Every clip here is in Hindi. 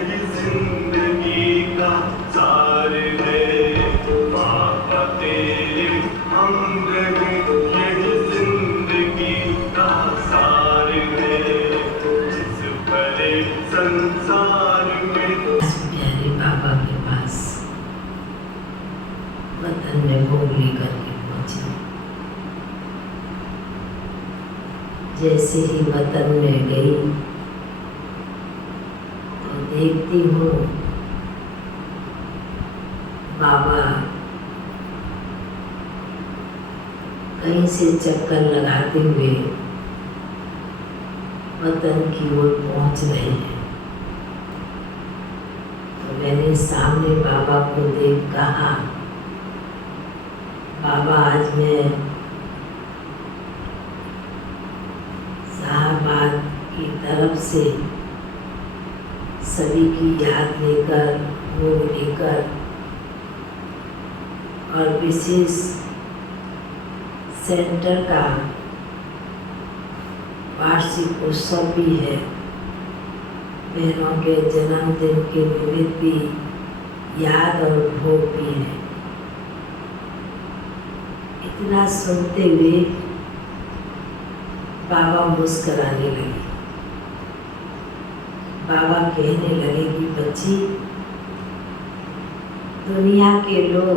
यही जिंदगी का सार है, बाबा तेरे हम रहे, यही जिंदगी का सार है, इस भरे संसार में। प्यारे बाबा के पास वतन में भोग लेकर के पहुंची। जैसे ही वतन में गई तो देखती हूँ बाबा कहीं से चक्कर लगाते हुए वतन की ओर पहुंच रहे हैं। तो मैंने सामने बाबा को देख कहा, बाबा आज मैं साहबाद की तरफ से सभी की याद लेकर, भोग लेकर और विशेष सेंटर का वार्षिक उत्सव भी है, बहनों के जन्मदिन के निमित्त भी याद और भोग भी है। इतना सुनते हुए बाबा मुस्कुराने लगे। बाबा कहने लगे कि बच्ची, दुनिया के लोग,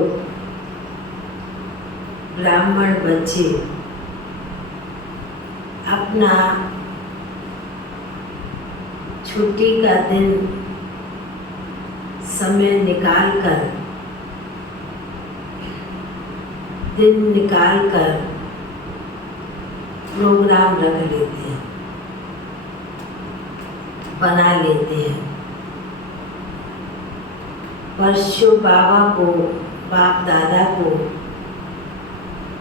ब्राह्मण बच्चे अपना छुट्टी का दिन समय निकाल कर प्रोग्राम रख लेते हैं, बना लेते हैं। वर्षों बाबा को, बाप दादा को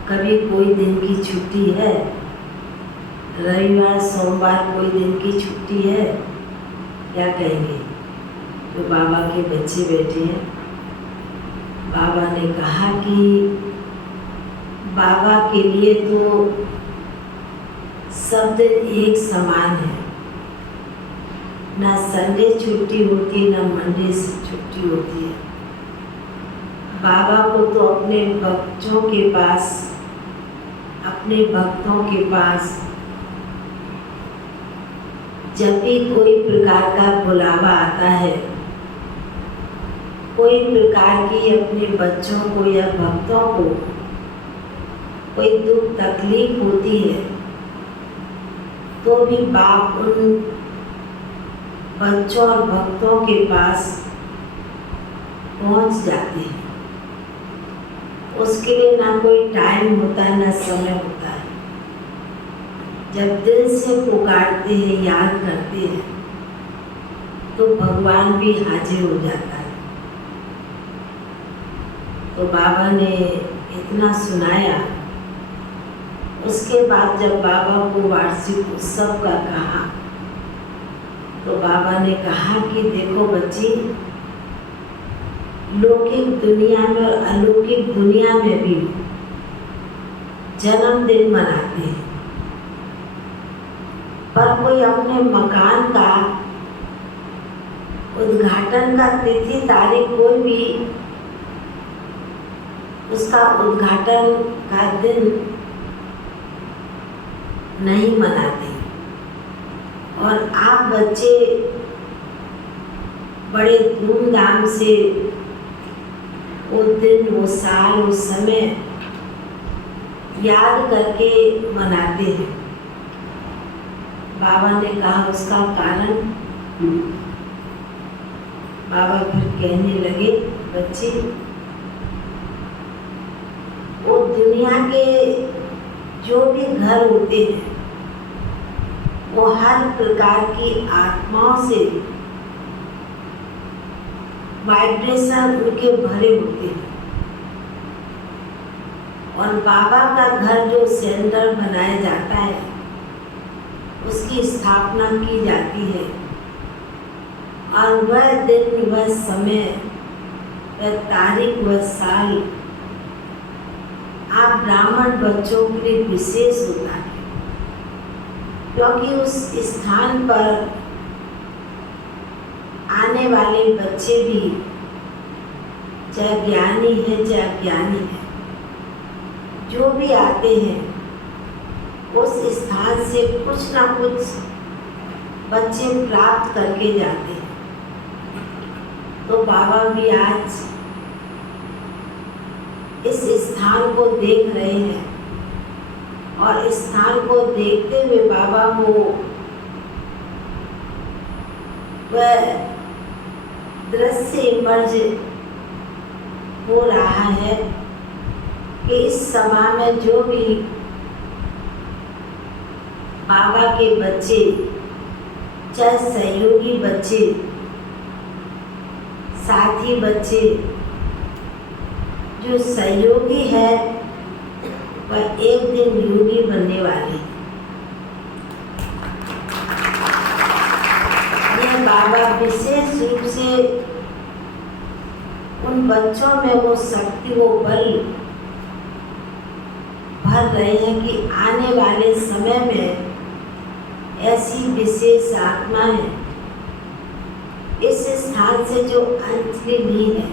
कभी कोई दिन की छुट्टी है, रविवार सोमवार कोई दिन की छुट्टी है, क्या कहेंगे? तो बाबा के बच्चे बैठे हैं। बाबा ने कहा कि बाबा के लिए तो सब दिन एक समान है, ना संडे छुट्टी होती, ना मंडे से छुट्टी होती है। बाबा को तो अपने भक्तों के पास जब भी कोई प्रकार का बुलावा आता है, कोई प्रकार की अपने बच्चों को या भक्तों को कोई दुख तकलीफ होती है, तो भी बाप उन बच्चों और भक्तों के पास पहुंच जाते हैं। उसके लिए ना कोई टाइम होता है, ना समय होता है। जब दिल से पुकारते हैं, याद करते हैं, तो भगवान भी हाजिर हो जाता है। तो बाबा ने इतना सुनाया। उसके बाद जब बाबा को वार्षिक उत्सव का कहा, तो बाबा ने कहा कि देखो बच्ची, लौकिक दुनिया में और अलौकिक दुनिया में भी जन्मदिन मनाते हैं, पर कोई अपने मकान का उद्घाटन का तिथि तारीख कोई भी उसका उद्घाटन का दिन नहीं मनाते। और आप बच्चे बड़े धूमधाम से वो दिन, वो साल, वो समय याद करके मनाते हैं। बाबा ने कहा उसका कारण? बाबा फिर कहने लगे, बच्चे, वो दुनिया के जो भी घर होते हैं, वो हर प्रकार की आत्माओं से वाइब्रेशन उनके भरे होते हैं। और बाबा का घर जो सेंटर बनाया जाता है, उसकी स्थापना की जाती है। और वह दिन, वह समय, वह तारीख, वह साल आप ब्राह्मण बच्चों के लिए विशेष होता है, क्योंकि उस स्थान पर आने वाले बच्चे भी चाहे ज्ञानी है चाहे अज्ञानी है, जो भी आते हैं उस स्थान से कुछ ना कुछ बच्चे प्राप्त करके जाते हैं। तो बाबा भी आज इस स्थान को देख रहे हैं और इस स्थान को देखते हुए बाबा को वह दृश्य इमर्ज हो रहा है कि इस समय में जो भी बाबा के बच्चे, चाहे सहयोगी बच्चे, साथी बच्चे, जो सहयोगी है वह एक दिन योगी बनने वाले हैं। यह बाबा विशेष रूप से उन बच्चों में वो शक्ति, वो बल भर रहे हैं कि आने वाले समय में ऐसी विशेष आत्माएं इस स्थान से जो अंजलि ली है,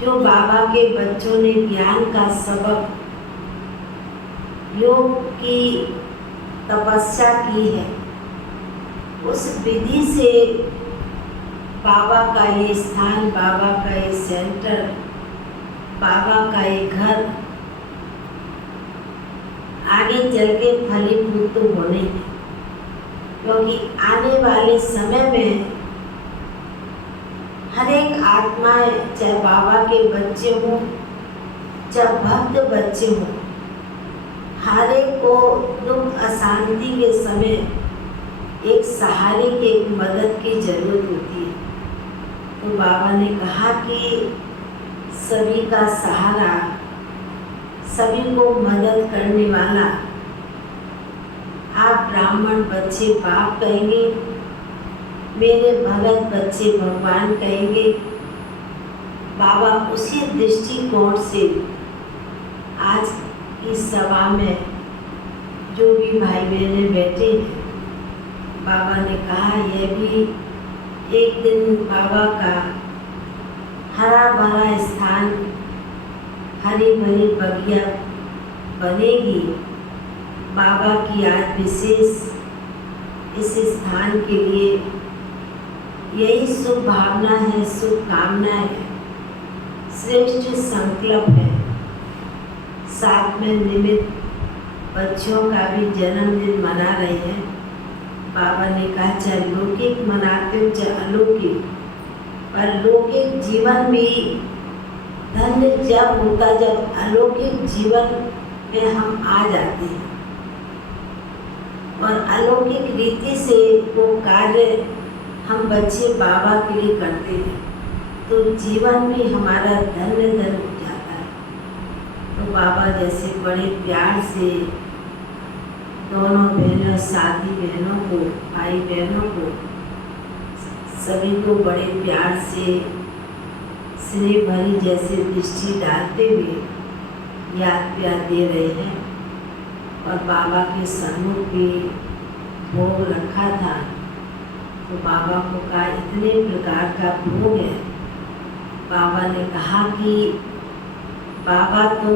जो बाबा के बच्चों ने ज्ञान का सबक, योग की तपस्या की है, उस विधि से बाबा का ये स्थान, बाबा का ये सेंटर, बाबा का ये घर आगे चल के फलीभूत तो होने हैं। क्योंकि आने वाले समय में हर एक आत्माएं, चाहे बाबा के बच्चे हों, चाहे भक्त बच्चे हों, हर एक को दुख अशांति के समय एक सहारे की, एक मदद की जरूरत होती है। तो बाबा ने कहा कि सभी का सहारा, सभी को मदद करने वाला आप ब्राह्मण बच्चे बाप कहेंगे, मेरे भगत बच्चे भगवान कहेंगे। बाबा उसी दृष्टिकोण से आज की सभा में जो भी भाई बहने बैठे हैं, बाबा ने कहा यह भी एक दिन बाबा का हरा भरा स्थान, हरी भरी बगिया बनेगी। बाबा की आज विशेष इस स्थान के लिए यही शुभ भावना है, शुभकामना है, श्रेष्ठ संकल्प है। साथ में निमित्त बच्चों का भी जन्मदिन मना रहे हैं। बाबा ने कहा चाहे लौकिक मनाते हो चाहे अलौकिक, पर लौकिक जीवन भी धन्य जब होता जब अलौकिक जीवन में हम आ जाते हैं और अलौकिक रीति से वो कार्य हम बच्चे बाबा के लिए करते हैं, तो जीवन भी हमारा धन्य धन्य हो जाता है। तो बाबा जैसे बड़े प्यार से दोनों बहनों, साथी बहनों को, भाई बहनों को, सभी को बड़े प्यार से स्नेह भरी जैसे दृष्टि डालते हुए याद प्यार दे रहे हैं। और बाबा के सम्मुख भी भोग रखा था, तो बाबा को कहा इतने प्रकार का भोग है। बाबा ने कहा कि बाबा तो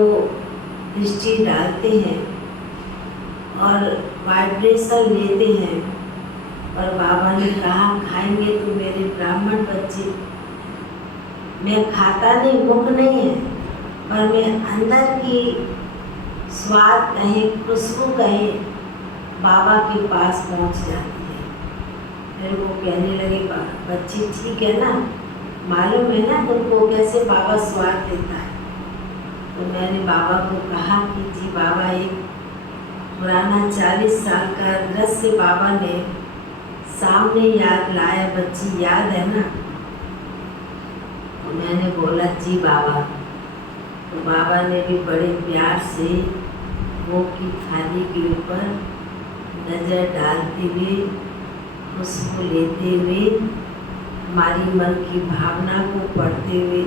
दृष्टि डालते हैं और वाइब्रेशन लेते हैं, और बाबा ने कहा खाएंगे तो मेरे ब्राह्मण बच्चे, मैं खाता नहीं, भूख नहीं है, पर मैं अंदर की स्वाद कहें, खुशबू कहें, बाबा के पास पहुंच जाती है। फिर वो कहने लगे बच्चे ठीक है ना, मालूम है ना तुमको कैसे बाबा स्वाद देता है। तो मैंने बाबा को कहा कि जी बाबा, एक पुराना 40 साल का दृश्य बाबा ने सामने याद लाया, बच्ची याद है ना। तो मैंने बोला जी बाबा। तो बाबा ने भी बड़े प्यार से वो की थाली के ऊपर नज़र डालते हुए, उसको लेते हुए, हमारी मन की भावना को पढ़ते हुए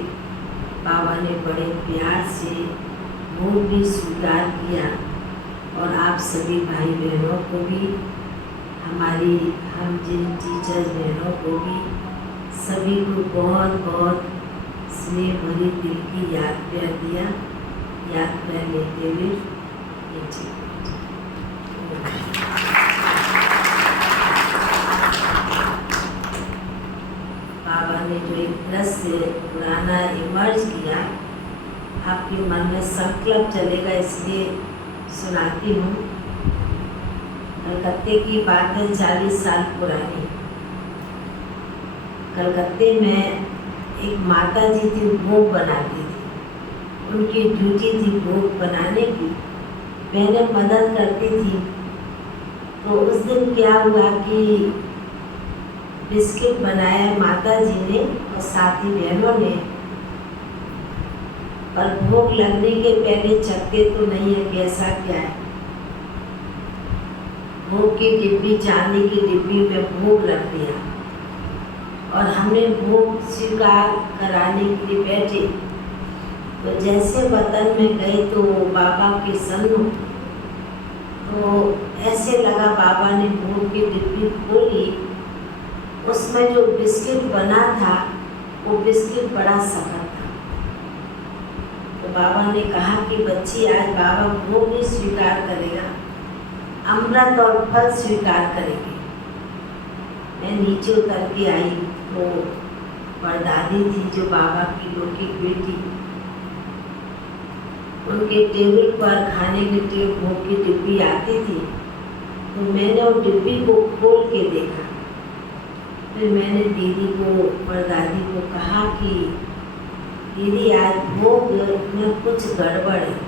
बाबा ने बड़े प्यार से वो भी स्वीकार किया। और आप सभी भाई बहनों को भी, हमारी हम जिन टीचर्स बहनों को भी सभी को बहुत बहुत स्नेह भरी दिल की याद प्यार दिया। याद प्यार लेते हुए नीचे बाबा ने जो एक दृश्य पुराना इमर्ज किया, आपके मन में संकल्प चलेगा, इसलिए सुनाती हूँ। कलकत्ते की बात है, 40 साल पुरानी। कलकत्ते में एक माता जी थी, भोग बनाती थी। उनकी ड्यूटी थी भोग बनाने की। मैंने मदद करती थी। तो उस दिन क्या हुआ कि बिस्किट बनाया माता जी ने और साथी बहनों ने, पर भोग लगने के पहले चखते तो नहीं है कैसा क्या है। भोग की डिब्बी, चांदी की डिब्बी में भोग रख दिया और हमने भोग स्वीकार कराने के लिए बैठे। तो जैसे बर्तन में गए तो बाबा के सन्मुख, तो ऐसे लगा बाबा ने भोग की डिब्बी खोली। उसमें जो बिस्किट बना था वो बिस्किट बड़ा सख्त था। तो बाबा ने कहा कि बच्ची, आज बाबा भोग नहीं स्वीकार करेगा, अमृत और फल स्वीकार करेंगे। मैं नीचे उतर के आई तो परदादी थी जो बाबा की लौकिक बेटी, उनके टेबल पर खाने के लिए भोग की डिब्बी आती थी। तो मैंने वो डिब्बी को खोल के देखा। फिर मैंने दीदी को, परदादी को कहा कि दीदी, आज भोग में कुछ गड़बड़ है,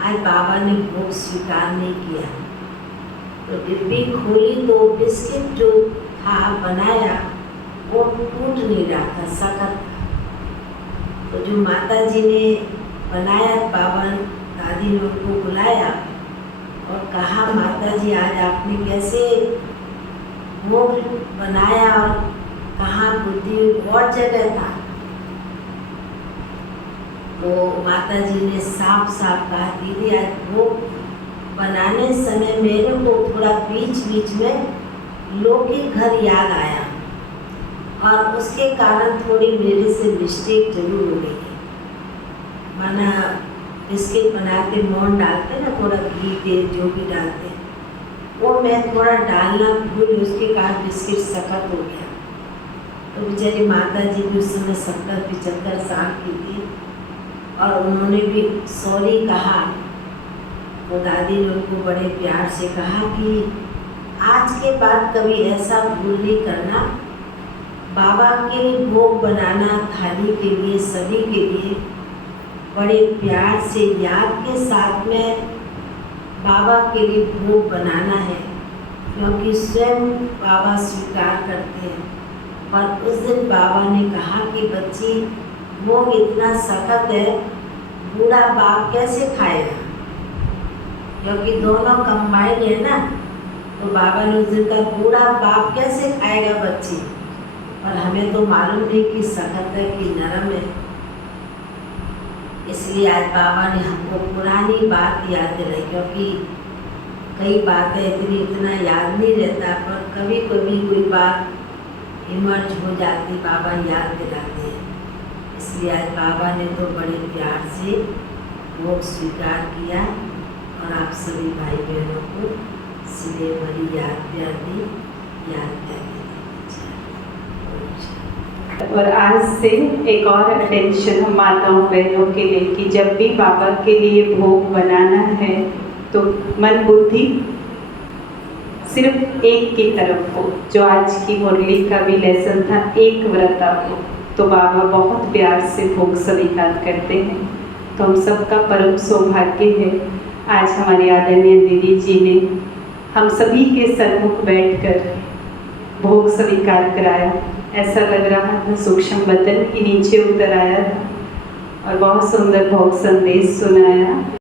आज बाबा ने भोग स्वीकार नहीं किया। तो डिब्बी खोली तो बिस्किट जो था बनाया वो टूट नहीं रहा था, सख्त था। तो जो माता जी ने बनाया, बाबा दादी ने उनको बुलाया और कहा, माता जी, आज आपने कैसे भोग बनाया और कहाँ बुद्धि और जगह था। तो माता जी ने साफ साफ कहा, दीदी, आज भोग बनाने समय मेरे को थोड़ा बीच बीच में लौकिक घर याद आया और उसके कारण थोड़ी मेरे से मिस्टेक जरूर हो गई है। माना बिस्किट बनाते मोहन डालते ना, थोड़ा घी तेल जो भी डालते, वो मैं थोड़ा डालना भूल, उसके कारण बिस्किट सख्त हो गया। तो बेचारी माता जी भी उस समय 70-75 साल की थी और उन्होंने भी सॉरी कहा। तो दादी ने उनको बड़े प्यार से कहा कि आज के बाद कभी ऐसा भूल नहीं करना। बाबा के लिए भोग बनाना, थाली के लिए, सभी के लिए बड़े प्यार से याद के साथ में बाबा के लिए भोग बनाना है, क्योंकि स्वयं बाबा स्वीकार करते हैं। पर उस दिन बाबा ने कहा कि बच्ची, भोग इतना सख्त है, बूढ़ा बाप कैसे खाएगा, क्योंकि दोनों कंबाइंड है ना। तो बाबा ने उस दिन कहा, बूढ़ा बाप कैसे खाएगा बच्ची। और हमें तो मालूम नहीं कि सख्त है कि नरम है। इसलिए आज बाबा ने हमको पुरानी बात याद दिलाई, क्योंकि कई बातें इतना याद नहीं रहता, पर कभी कभी कोई बात इमर्ज हो जाती, बाबा याद दिलाते हैं। इसलिए आज बाबा ने तो बड़े प्यार से भोग स्वीकार किया और आप सभी भाई बहनों को स्नेह भरी याद प्यार दी, याद प्यार दी। और आज से एक और अटेंशन हम माताओं बहनों के लिए कि जब भी बाबा के लिए भोग बनाना है तो मन बुद्धि सिर्फ एक की तरफ हो। जो आज की मुरली का भी लेसन था, एक व्रता हो, तो बाबा बहुत प्यार से भोग स्वीकार करते हैं। तो हम सबका परम सौभाग्य है, आज हमारी आदरणीय दीदी जी ने हम सभी के सन्मुख बैठकर भोग स्वीकार कराया। ऐसा लग रहा था सूक्ष्म बदन ही नीचे उतर आया था और बहुत सुंदर भोग संदेश सुनाया।